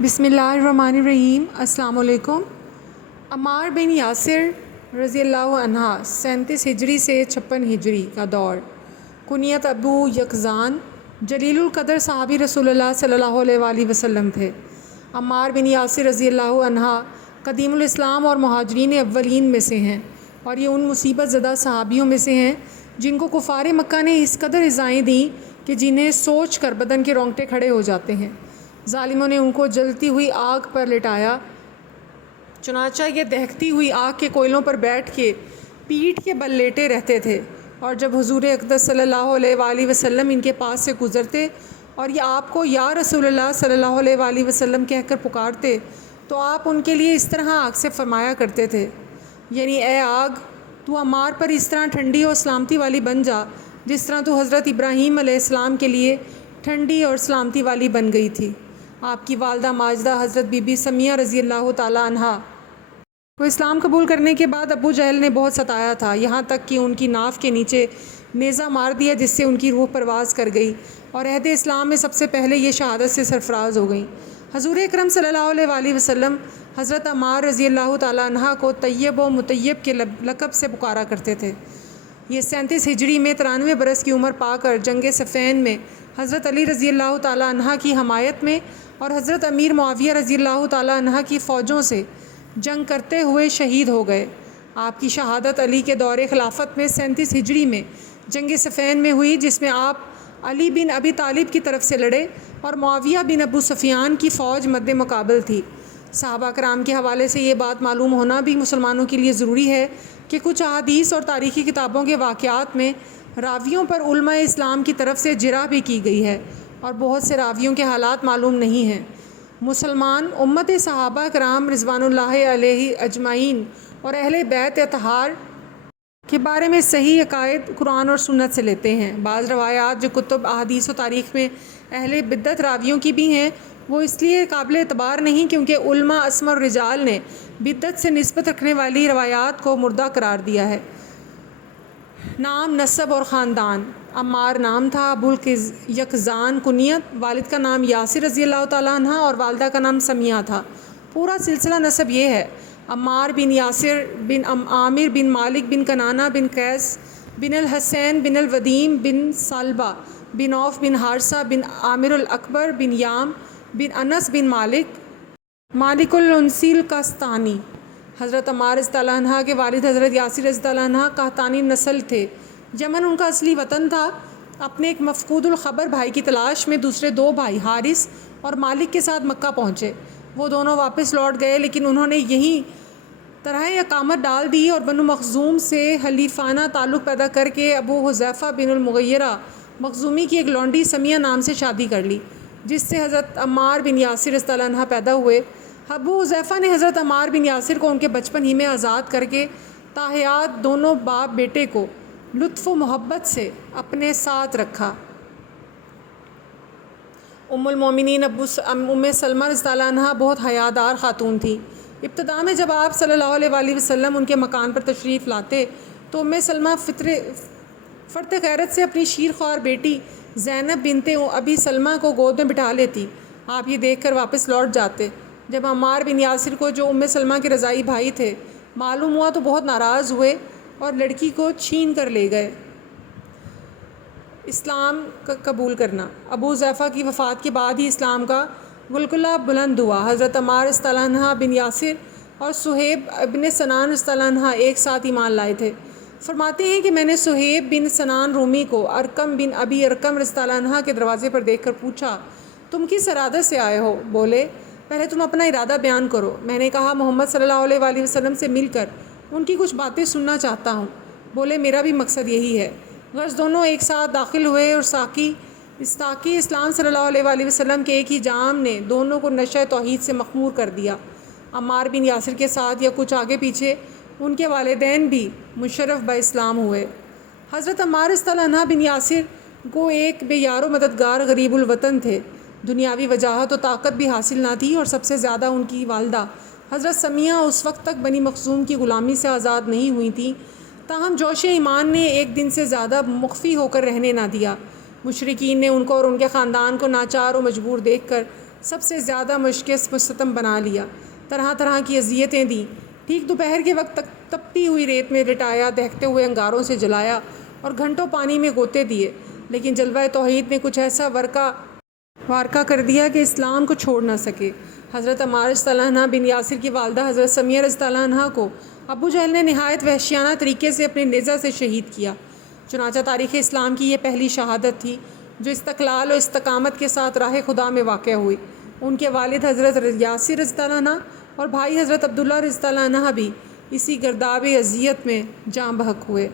بسم اللہ الرحمن الرحیم۔ السلام علیکم۔ عمار بن یاسر رضی اللہ عنہ 37 ہجری سے 56 ہجری کا دور، کنیت ابو یقظان، جلیل القدر صحابی رسول اللہ صلی اللہ علیہ وآلہ وسلم تھے۔ عمار بن یاسر رضی اللہ عنہ قدیم الاسلام اور مہاجرین اولین میں سے ہیں، اور یہ ان مصیبت زدہ صحابیوں میں سے ہیں جن کو کفار مکہ نے اس قدر ایذائیں دیں کہ جنہیں سوچ کر بدن کے رونگٹے کھڑے ہو جاتے ہیں۔ ظالموں نے ان کو جلتی ہوئی آگ پر لٹایا، چنانچہ یہ دہکتی ہوئی آگ کے کوئلوں پر بیٹھ کے پیٹھ کے بل لیٹے رہتے تھے، اور جب حضور اقدس صلی اللہ علیہ وآلہ وسلم ان کے پاس سے گزرتے اور یہ آپ کو یا رسول اللہ صلی اللہ علیہ وآلہ وسلم کہہ کر پکارتے تو آپ ان کے لیے اس طرح آگ سے فرمایا کرتے تھے، یعنی اے آگ، تو عمار پر اس طرح ٹھنڈی اور سلامتی والی بن جا جس طرح تو حضرت ابراہیم علیہ السلام کے لیے ٹھنڈی اور سلامتی والی بن گئی تھی۔ آپ کی والدہ ماجدہ حضرت بی بی سمیہ رضی اللہ تعالی عنہ کو اسلام قبول کرنے کے بعد ابو جہل نے بہت ستایا تھا، یہاں تک کہ ان کی ناف کے نیچے نیزہ مار دیا جس سے ان کی روح پرواز کر گئی، اور عہد اسلام میں سب سے پہلے یہ شہادت سے سرفراز ہو گئیں۔ حضور اکرم صلی اللہ علیہ وآلہ وسلم حضرت عمار رضی اللہ تعالی عنہ کو طیب و مطیب کے لقب سے پکارا کرتے تھے۔ یہ 37 ہجری میں 93 برس کی عمر پا کر جنگ صفین میں حضرت علی رضی اللہ تعالی عنہ کی حمایت میں اور حضرت امیر معاویہ رضی اللہ تعالی عنہ کی فوجوں سے جنگ کرتے ہوئے شہید ہو گئے۔ آپ کی شہادت علی کے دور خلافت میں 37 ہجری میں جنگ صفین میں ہوئی، جس میں آپ علی بن ابی طالب کی طرف سے لڑے اور معاویہ بن ابو سفیان کی فوج مد مقابل تھی۔ صحابہ کرام کے حوالے سے یہ بات معلوم ہونا بھی مسلمانوں کے لیے ضروری ہے کہ کچھ احادیث اور تاریخی کتابوں کے واقعات میں راویوں پر علماء اسلام کی طرف سے جرح بھی کی گئی ہے، اور بہت سے راویوں کے حالات معلوم نہیں ہیں۔ مسلمان امت صحابہ کرام رضوان اللہ علیہ اجمعین اور اہل بیت اطہار کے بارے میں صحیح عقائد قرآن اور سنت سے لیتے ہیں۔ بعض روایات جو کتب احادیث و تاریخ میں اہل بدعت راویوں کی بھی ہیں، وہ اس لیے قابل اعتبار نہیں کیونکہ علماء اسماء الرجال نے بدعت سے نسبت رکھنے والی روایات کو مردہ قرار دیا ہے۔ نام، نسب اور خاندان۔ عمار نام تھا، ابو یقظان کنیت، والد کا نام یاسر رضی اللہ تعالیٰ عنہ اور والدہ کا نام سمیہ تھا۔ پورا سلسلہ نسب یہ ہے: عمار بن یاسر بن عامر بن مالک بن کنانہ بن قیس بن الحسین بن الودیم بن صلبہ بن عوف بن حارثہ بن عامر الاکبر بن یام بن انس بن مالک العنسی القسطانی۔ حضرت عمار رضی اللہ عنہ کے والد حضرت یاسر رضی اللہ عنہ قحطانی نسل تھے۔ یمن ان کا اصلی وطن تھا۔ اپنے ایک مفقود الخبر بھائی کی تلاش میں دوسرے دو بھائی حارث اور مالک کے ساتھ مکہ پہنچے۔ وہ دونوں واپس لوٹ گئے، لیکن انہوں نے یہیں طرح اقامت ڈال دی اور بنو مخزوم سے حلیفانہ تعلق پیدا کر کے ابو حذیفہ بن المغیرہ مخزومی کی ایک لونڈی سمیہ نام سے شادی کر لی، جس سے حضرت عمار بن یاسر رضی اللہ عنہ پیدا ہوئے۔ ابو حذیفہ نے حضرت عمار بن یاسر کو ان کے بچپن ہی میں آزاد کر کے تاحیات دونوں باپ بیٹے کو لطف و محبت سے اپنے ساتھ رکھا۔ ام المومنین ام سلمہ رضی اللہ عنہ بہت حیادار خاتون تھی۔ ابتدا میں جب آپ صلی اللہ علیہ وآلہ وسلم ان کے مکان پر تشریف لاتے تو ام سلمہ فرط غیرت سے اپنی شیرخوار بیٹی زینب بنت ابی سلمہ کو گود میں بٹھا لیتی۔ آپ یہ دیکھ کر واپس لوٹ جاتے۔ جب عمار بن یاسر کو، جو ام سلمہ کے رضاعی بھائی تھے، معلوم ہوا تو بہت ناراض ہوئے اور لڑکی کو چھین کر لے گئے۔ اسلام کا قبول کرنا۔ ابو حذیفہ کی وفات کے بعد ہی اسلام کا غلغلہ بلند ہوا۔ حضرت عمار رضی اللہ عنہ بن یاسر اور صہیب بن سنان رضی اللہ عنہ ایک ساتھ ایمان لائے تھے۔ فرماتے ہیں کہ میں نے صہیب بن سنان رومی کو ارقم بن ابی ارقم رضی اللہ عنہ کے دروازے پر دیکھ کر پوچھا، تم کس ارادے سے آئے ہو؟ بولے، پہلے تم اپنا ارادہ بیان کرو۔ میں نے کہا، محمد صلی اللہ علیہ وآلہ وسلم سے مل کر ان کی کچھ باتیں سننا چاہتا ہوں۔ بولے، میرا بھی مقصد یہی ہے۔ غرض دونوں ایک ساتھ داخل ہوئے اور ساقی اسلام صلی اللہ علیہ وآلہ وسلم کے ایک ہی جام نے دونوں کو نشہ توحید سے مخمور کر دیا۔ عمار بن یاسر کے ساتھ یا کچھ آگے پیچھے ان کے والدین بھی مشرف با اسلام ہوئے۔ حضرت عمار رضی اللہ عنہ بن یاسر کو ایک بے یار و مددگار غریب الوطن تھے۔ دنیاوی وجاہت و طاقت بھی حاصل نہ تھی، اور سب سے زیادہ ان کی والدہ حضرت سمیہ اس وقت تک بنی مخزوم کی غلامی سے آزاد نہیں ہوئی تھیں۔ تاہم جوش ایمان نے ایک دن سے زیادہ مخفی ہو کر رہنے نہ دیا۔ مشرکین نے ان کو اور ان کے خاندان کو ناچار و مجبور دیکھ کر سب سے زیادہ مشقیں مستم بنا لیا، طرح طرح کی اذیتیں دیں۔ ٹھیک دوپہر کے وقت تک تپتی ہوئی ریت میں لٹایا، دہتے ہوئے انگاروں سے جلایا اور گھنٹوں پانی میں غوطے دیے، لیکن جلوہ توحید نے کچھ ایسا وارکا کر دیا کہ اسلام کو چھوڑ نہ سکے۔ حضرت عمار رضی اللہ عنہ بن یاسر کی والدہ حضرت سمیہ رضی اللہ عنہ کو ابو جہل نے نہایت وحشیانہ طریقے سے اپنے نیزہ سے شہید کیا۔ چنانچہ تاریخ اسلام کی یہ پہلی شہادت تھی جو استقلال و استقامت کے ساتھ راہ خدا میں واقع ہوئی۔ ان کے والد حضرت یاسر رضی اللہ عنہ اور بھائی حضرت عبداللہ رضی اللہ عنہ بھی اسی گرداب اذیت میں جاں بحق ہوئے۔